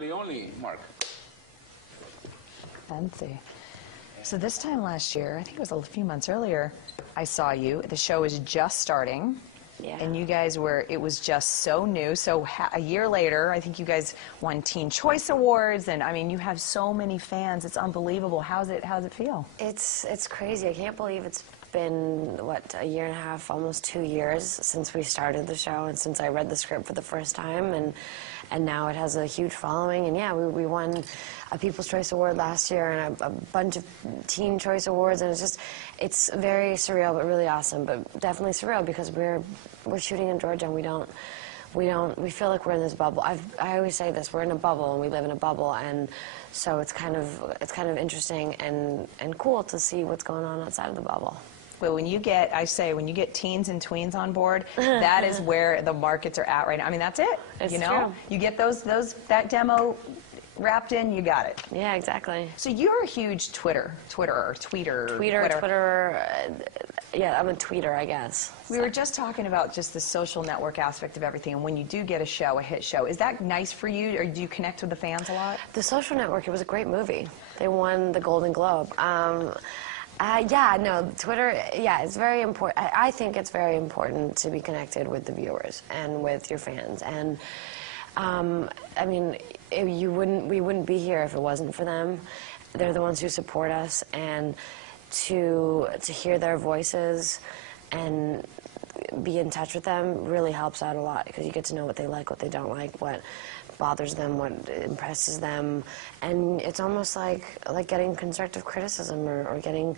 The only Mark. Fancy. So this time last year, I think it was a few months earlier, I saw you. The show was just starting. Yeah. And you guys were, it was just so new. So a year later, I think you guys won Teen Choice Awards. And I mean, you have so many fans. It's unbelievable. How's it feel? It's crazy. I can't believe it's been, what, a year and a half, almost 2 years since we started the show and since I read the script for the first time. And now it has a huge following. And yeah, we won a People's Choice Award last year and a bunch of Teen Choice Awards. And it's very surreal, but really awesome. But definitely surreal because we're shooting in Georgia and we feel like we're in this bubble. I always say this, we're in a bubble and we live in a bubble, and so it's kind of interesting and cool to see what's going on outside of the bubble. Well, when you get teens and tweens on board, that is where the markets are at right now. I mean, that's it. It's you know, true. You get that demo wrapped in, you got it. Yeah, exactly. So you're a huge tweeter. Yeah, I'm a tweeter, I guess. We were just talking about just the social network aspect of everything, and when you do get a hit show, is that nice for you, or do you connect with the fans a lot? The Social Network, it was a great movie. They won the Golden Globe. Yeah, no, Twitter, yeah, it's very important. I think it's very important to be connected with the viewers and with your fans. And, I mean, we wouldn't be here if it wasn't for them. They're the ones who support us, and to hear their voices and be in touch with them really helps out a lot, because you get to know what they like, what they don't like, what bothers them, what impresses them, and it's almost like getting constructive criticism or getting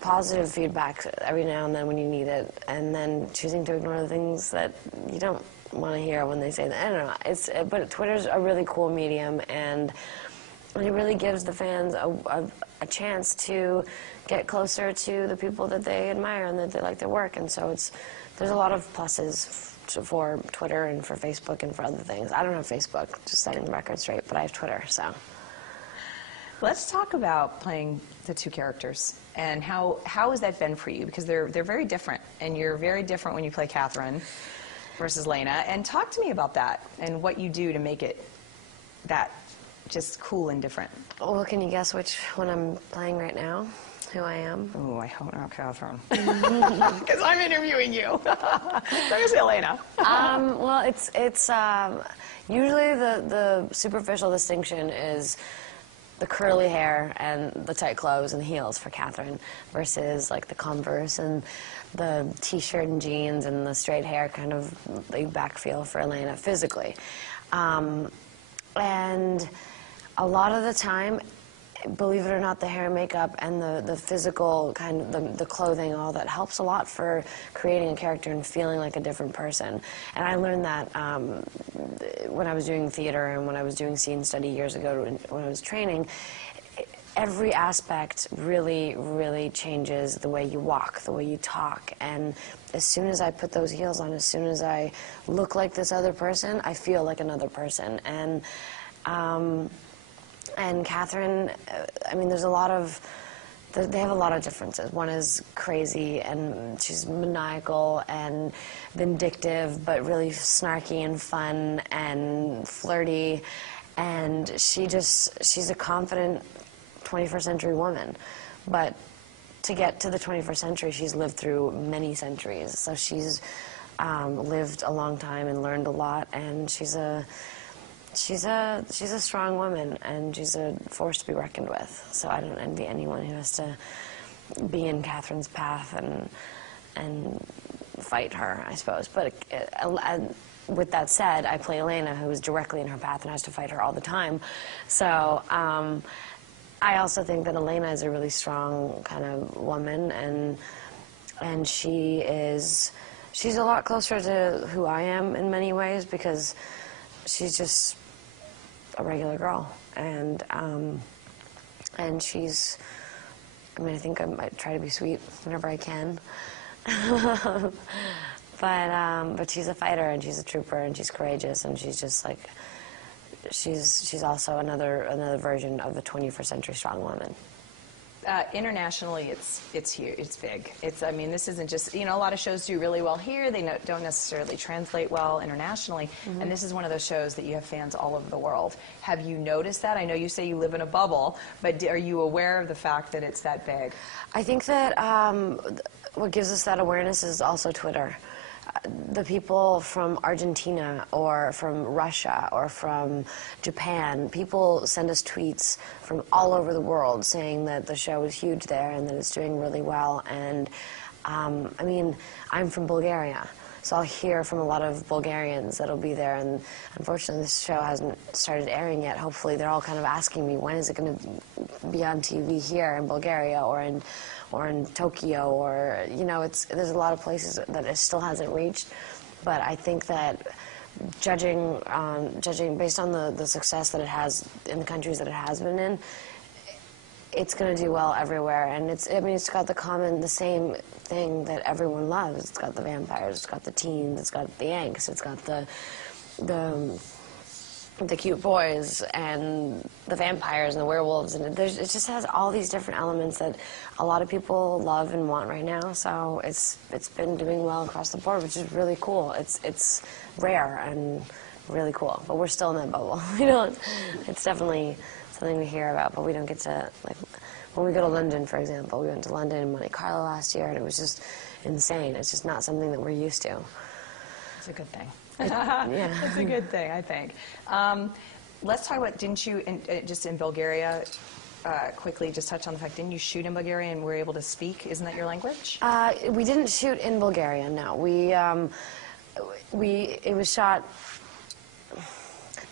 positive feedback every now and then when you need it, and then choosing to ignore the things that you don't want to hear when they say that. I don't know. But Twitter's a really cool medium, and it really gives the fans a chance to get closer to the people that they admire and that they like their work, and so there's a lot of pluses for Twitter and for Facebook and for other things. I don't have Facebook, just setting the record straight, but I have Twitter, so. Let's talk about playing the two characters, and how has that been for you? Because they're very different, and you're very different when you play Catherine versus Lena. And talk to me about that and what you do to make it that just cool and different. Well, can you guess which one I'm playing right now? Who I am? Oh, I hope not Catherine. Because I'm interviewing you. There's Elena. Well, it's usually the superficial distinction is the curly hair and the tight clothes and the heels for Catherine versus like the Converse and the t-shirt and jeans and the straight hair, kind of laid back feel for Elena physically. And a lot of the time, believe it or not, the hair and makeup and the physical kind of the clothing, all that helps a lot for creating a character and feeling like a different person. And I learned that when I was doing theater and when I was doing scene study years ago when I was training. Every aspect really, really changes the way you walk, the way you talk. And as soon as I put those heels on, as soon as I look like this other person, I feel like another person. And Catherine, I mean, they have a lot of differences. One is crazy, and she's maniacal and vindictive, but really snarky and fun and flirty. And she's a confident 21st century woman. But to get to the 21st century, she's lived through many centuries. So she's lived a long time and learned a lot, and she's a strong woman, and she's a force to be reckoned with. So I don't envy anyone who has to be in Catherine's path and fight her, I suppose. But with that said, I play Elena, who is directly in her path and has to fight her all the time. So I also think that Elena is a really strong kind of woman, and she's a lot closer to who I am in many ways, because she's just a regular girl, and she's, I mean, I think I try to be sweet whenever I can, but she's a fighter, and she's a trooper, and she's courageous, and she's just like, she's also another version of a 21st century strong woman. Internationally, it's huge. It's big. I mean, this isn't just, a lot of shows do really well here. They don't necessarily translate well internationally. And this is one of those shows that you have fans all over the world. Have you noticed that? I know you say you live in a bubble, but are you aware of the fact that it's that big? I think that what gives us that awareness is also Twitter. The people from Argentina or from Russia or from Japan, people send us tweets from all over the world saying that the show is huge there and that it's doing really well. And I mean, I'm from Bulgaria, so I'll hear from a lot of Bulgarians that'll be there. And unfortunately, this show hasn't started airing yet. Hopefully, they're all kind of asking me, when is it going to be on TV here in Bulgaria or in Tokyo, or there's a lot of places that it still hasn't reached. But I think that judging based on the success that it has in the countries that it has been in, it's going to do well everywhere. And it's got the same thing that everyone loves. It's got the vampires, it's got the teens, it's got the angst, it's got the cute boys and the vampires and the werewolves, and it just has all these different elements that a lot of people love and want right now. So it's been doing well across the board, which is really cool. It's rare and really cool, but we're still in that bubble. It's definitely something we hear about, but we don't get to, like, when we go to London, for example. We went to London and Monte Carlo last year, and it was just insane. It's just not something that we're used to. It's a good thing. Yeah. It's a good thing, I think. Let's talk about, didn't you, just in Bulgaria, quickly just touch on the fact, didn't you shoot in Bulgaria and were able to speak? Isn't that your language? We didn't shoot in Bulgaria, no. It was shot,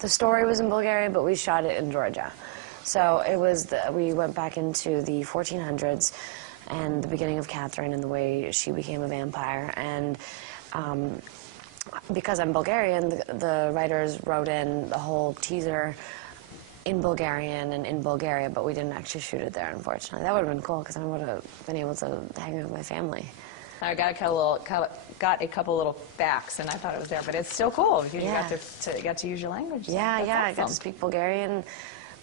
the story was in Bulgaria, but we shot it in Georgia. So it was, we went back into the 1400s and the beginning of Catherine and the way she became a vampire. And because I'm Bulgarian, the writers wrote in the whole teaser in Bulgarian and in Bulgaria, but we didn't actually shoot it there, unfortunately. That would have been cool, because I would have been able to hang out with my family. I got a couple little backs, and I thought it was there, but it's still cool because you got to use your language. So Yeah, awesome. I got to speak Bulgarian.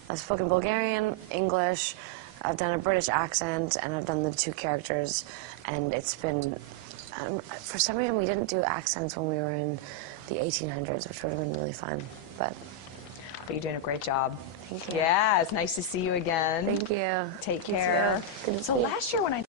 I've spoken Bulgarian, English. I've done a British accent, and I've done the two characters, and it's been. For some reason, we didn't do accents when we were in the 1800s, which would have been really fun. But you're doing a great job. Thank you. Yeah, it's nice to see you again. Thank you. Take care. Good to see So you. last year when I